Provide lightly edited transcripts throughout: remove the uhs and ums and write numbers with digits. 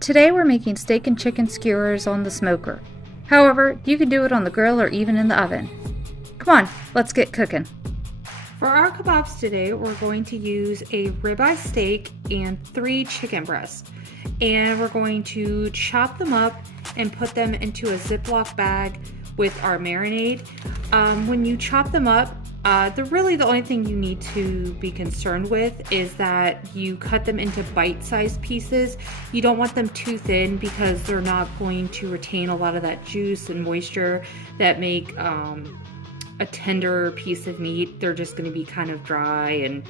Today we're making steak and chicken skewers on the smoker. However, you can do it on the grill or even in the oven. Come on, let's get cooking. For our kebabs today, we're going to use a ribeye steak and 3 chicken breasts. And we're going to chop them up and put them into a Ziploc bag with our marinade. When you chop them up, the only thing you need to be concerned with is that you cut them into bite-sized pieces. You don't want them too thin because they're not going to retain a lot of that juice and moisture that make a tender piece of meat. They're just going to be kind of dry and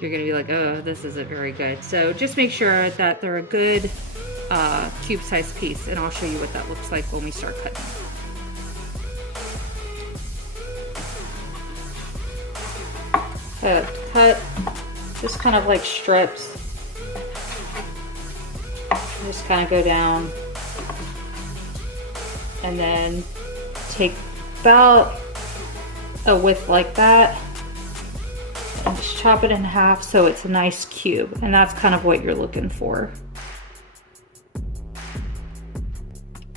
you're going to be like, oh, this isn't very good. So just make sure that they're a good cube-sized piece, and I'll show you what that looks like when we start cutting. Cut just kind of like strips. Just kind of go down and then take about a width like that and just chop it in half so it's a nice cube, and that's kind of what you're looking for.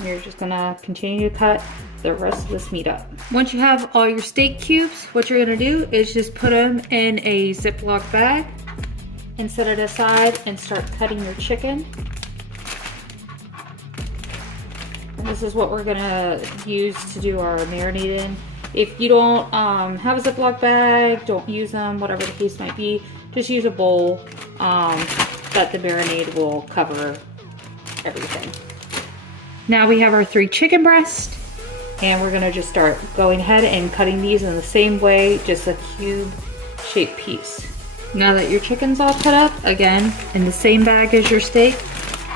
You're just gonna continue to cut the rest of this meat up. Once you have all your steak cubes, what you're gonna do is just put them in a Ziploc bag and set it aside and start cutting your chicken. And this is what we're gonna use to do our marinade in. If you don't have a Ziploc bag, don't use them, whatever the case might be, just use a bowl that the marinade will cover everything. Now we have our 3 chicken breasts, and we're gonna just start going ahead and cutting these in the same way, just a cube shaped piece. Now that your chicken's all cut up, again, in the same bag as your steak,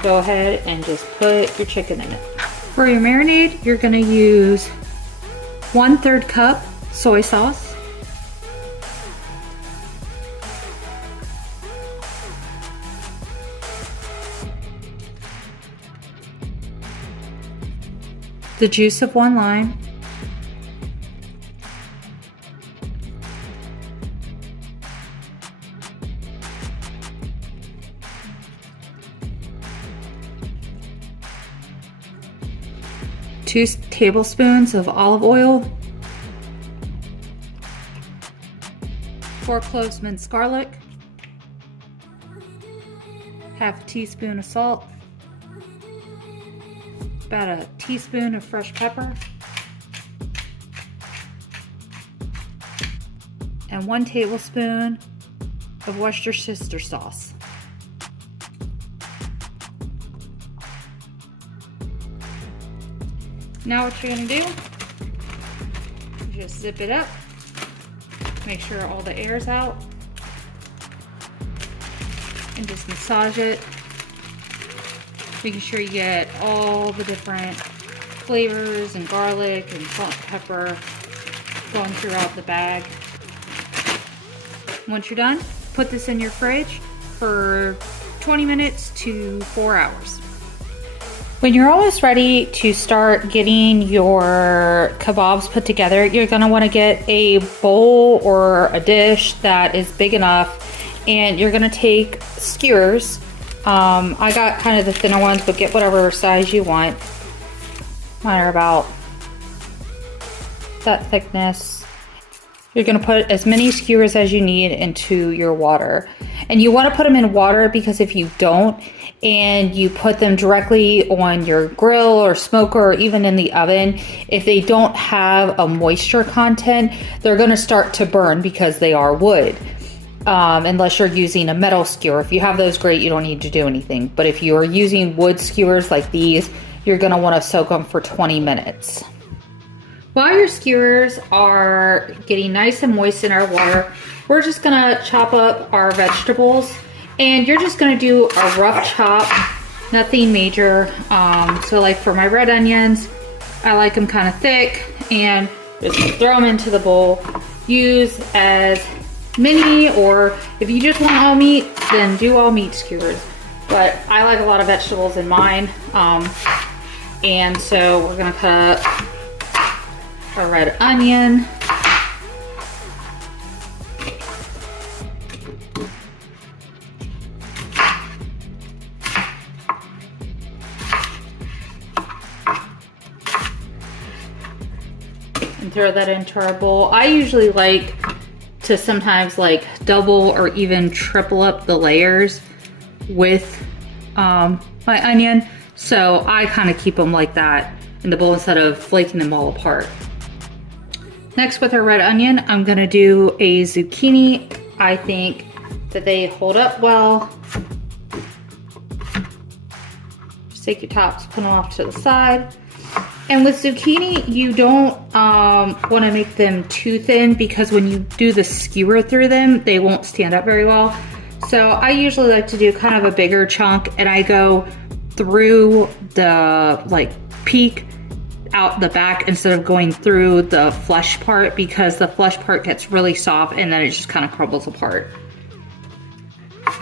go ahead and just put your chicken in it. For your marinade, you're gonna use 1/3 cup soy sauce, the juice of 1 lime, two tablespoons of olive oil, 4 cloves minced garlic, half a teaspoon of salt, about a teaspoon of fresh pepper, and 1 tablespoon of Worcestershire sauce. Now what you're gonna do is just zip it up, make sure all the air's out, and just massage it, making sure you get all the different flavors and garlic and salt and pepper going throughout the bag. Once you're done, put this in your fridge for 20 minutes to 4 hours. When you're almost ready to start getting your kebabs put together, you're gonna wanna get a bowl or a dish that is big enough, and you're gonna take skewers. I got kind of the thinner ones, but get whatever size you want. Mine are about that thickness. You're gonna put as many skewers as you need into your water. And you wanna put them in water because if you don't, and you put them directly on your grill or smoker or even in the oven, if they don't have a moisture content, they're gonna start to burn because they are wood. Unless you're using a metal skewer. If you have those, great, you don't need to do anything. But if you're using wood skewers like these, you're gonna wanna soak them for 20 minutes. While your skewers are getting nice and moist in our water, we're just gonna chop up our vegetables, and you're just gonna do a rough chop, nothing major. So like for my red onions, I like them kind of thick, and just throw them into the bowl. Use as many, or if you just want all meat, then do all meat skewers. But I like a lot of vegetables in mine. And so we're gonna cut a red onion, throw that into our bowl. I usually like to sometimes like double or even triple up the layers with my onion. So I kind of keep them like that in the bowl instead of flaking them all apart. Next, with our red onion, I'm gonna do a zucchini. I think that they hold up well. Just take your tops, put them off to the side. And with zucchini, you don't want to make them too thin because when you do the skewer through them, they won't stand up very well. So I usually like to do kind of a bigger chunk, and I go through the like peak out the back instead of going through the flesh part, because the flesh part gets really soft and then it just kind of crumbles apart.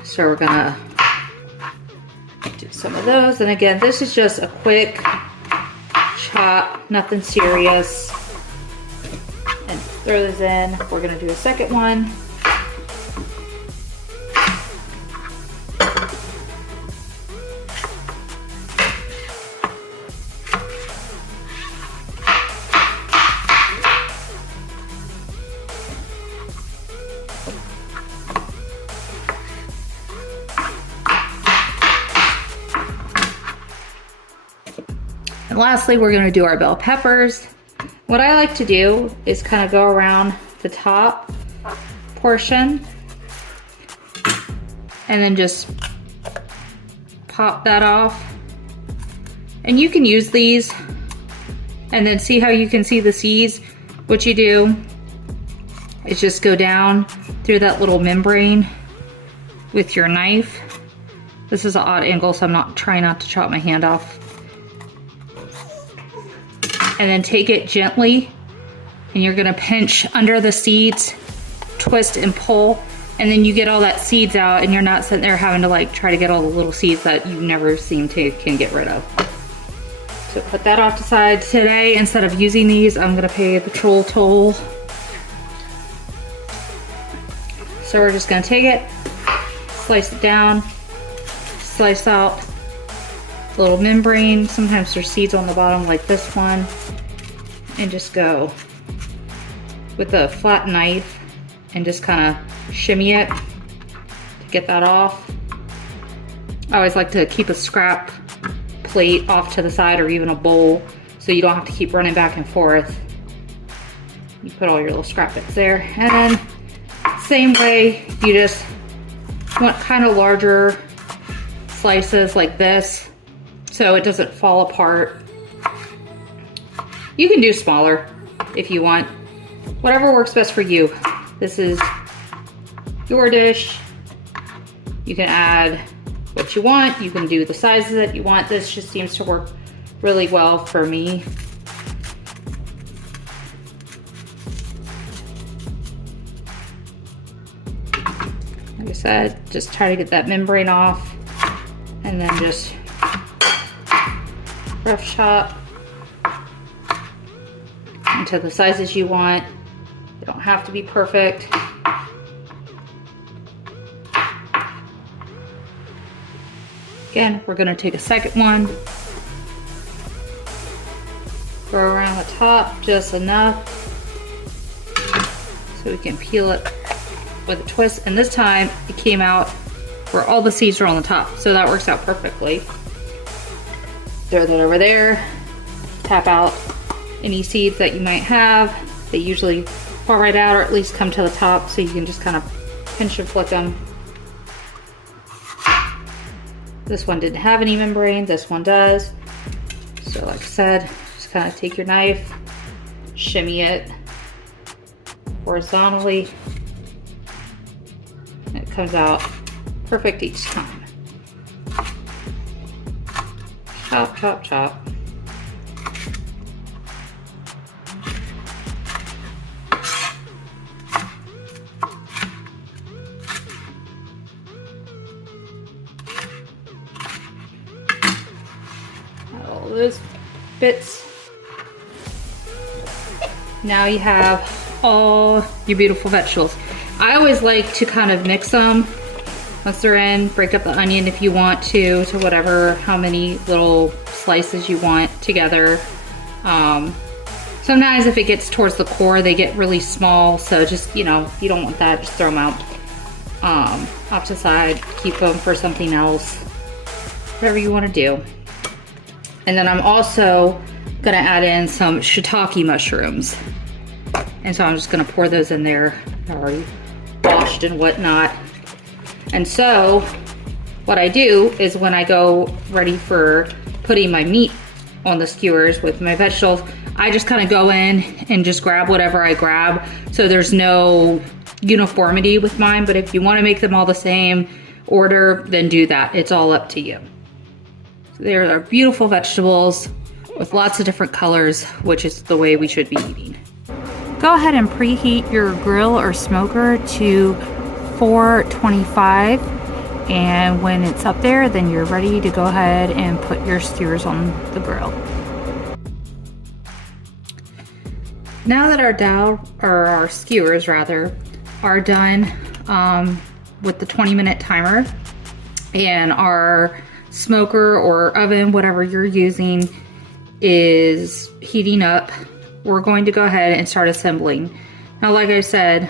So we're gonna do some of those. And again, this is just a quick chop, nothing serious. And throw this in. We're gonna do a second one. And lastly, we're gonna do our bell peppers. What I like to do is kind of go around the top portion and then just pop that off. And you can use these and then see how you can see the seeds. What you do is just go down through that little membrane with your knife. This is an odd angle, so I'm not trying not to chop my hand off. And then take it gently, and you're gonna pinch under the seeds, twist and pull, and then you get all that seeds out, and you're not sitting there having to like try to get all the little seeds that you never seem to can get rid of. So put that off to the side. Today, instead of using these, I'm gonna pay the troll toll. So we're just gonna take it, slice it down, slice out the little membrane. Sometimes there's seeds on the bottom like this one, and just go with a flat knife and just kind of shimmy it to get that off. I always like to keep a scrap plate off to the side or even a bowl so you don't have to keep running back and forth. You put all your little scrap bits there, and then same way, you just want kind of larger slices like this so it doesn't fall apart. You can do smaller if you want. Whatever works best for you. This is your dish. You can add what you want. You can do the sizes that you want. This just seems to work really well for me. Like I said, just try to get that membrane off, and then just rough chop into the sizes you want. They don't have to be perfect. Again, we're gonna take a second one, go around the top just enough so we can peel it with a twist. And this time it came out where all the seeds are on the top, so that works out perfectly. Throw that over there, tap out any seeds that you might have. They usually fall right out, or at least come to the top, so you can just kind of pinch and flick them. This one didn't have any membrane, this one does. So like I said, just kind of take your knife, shimmy it horizontally, and it comes out perfect each time. Chop, chop, chop. All those bits. Now you have all your beautiful vegetables. I always like to kind of mix them once they're in. Break up the onion if you want to whatever, how many little slices you want together. Sometimes if it gets towards the core, they get really small. So just, you know, you don't want that, just throw them out off to the side, keep them for something else, whatever you want to do. And then I'm also gonna add in some shiitake mushrooms. And so I'm just gonna pour those in there, already washed and whatnot. And so what I do is when I go ready for putting my meat on the skewers with my vegetables, I just kind of go in and just grab whatever I grab. So there's no uniformity with mine, but if you want to make them all the same order, then do that. It's all up to you. So there are beautiful vegetables with lots of different colors, which is the way we should be eating. Go ahead and preheat your grill or smoker to 425, and when it's up there, then you're ready to go ahead and put your skewers on the grill. Now that our skewers rather are done with the 20-minute timer, and our smoker or oven, whatever you're using, is heating up, we're going to go ahead and start assembling. Now, like I said, a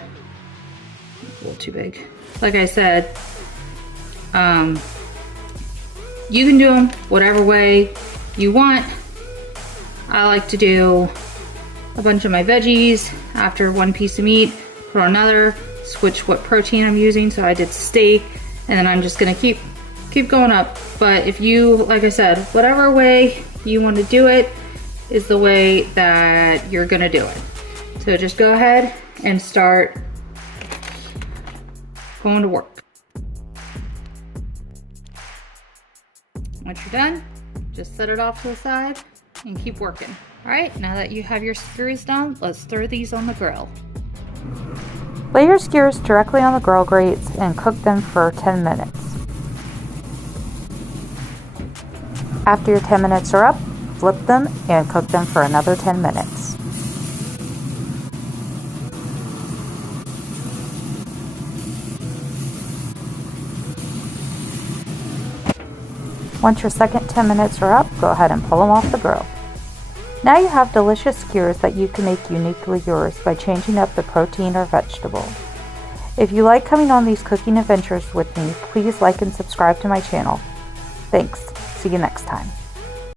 little too big. Like I said, you can do them whatever way you want. I like to do a bunch of my veggies after one piece of meat, put on another, switch what protein I'm using. So I did steak, and then I'm just gonna keep going up. But if you, like I said, whatever way you want to do it is the way that you're gonna do it. So just go ahead and start going to work. Once you're done, just set it off to the side and keep working. All right, now that you have your skewers done, let's throw these on the grill. Lay your skewers directly on the grill grates and cook them for 10 minutes. After your 10 minutes are up, flip them and cook them for another 10 minutes. Once your second 10 minutes are up, go ahead and pull them off the grill. Now you have delicious skewers that you can make uniquely yours by changing up the protein or vegetable. If you like coming on these cooking adventures with me, please like and subscribe to my channel. Thanks. See you next time.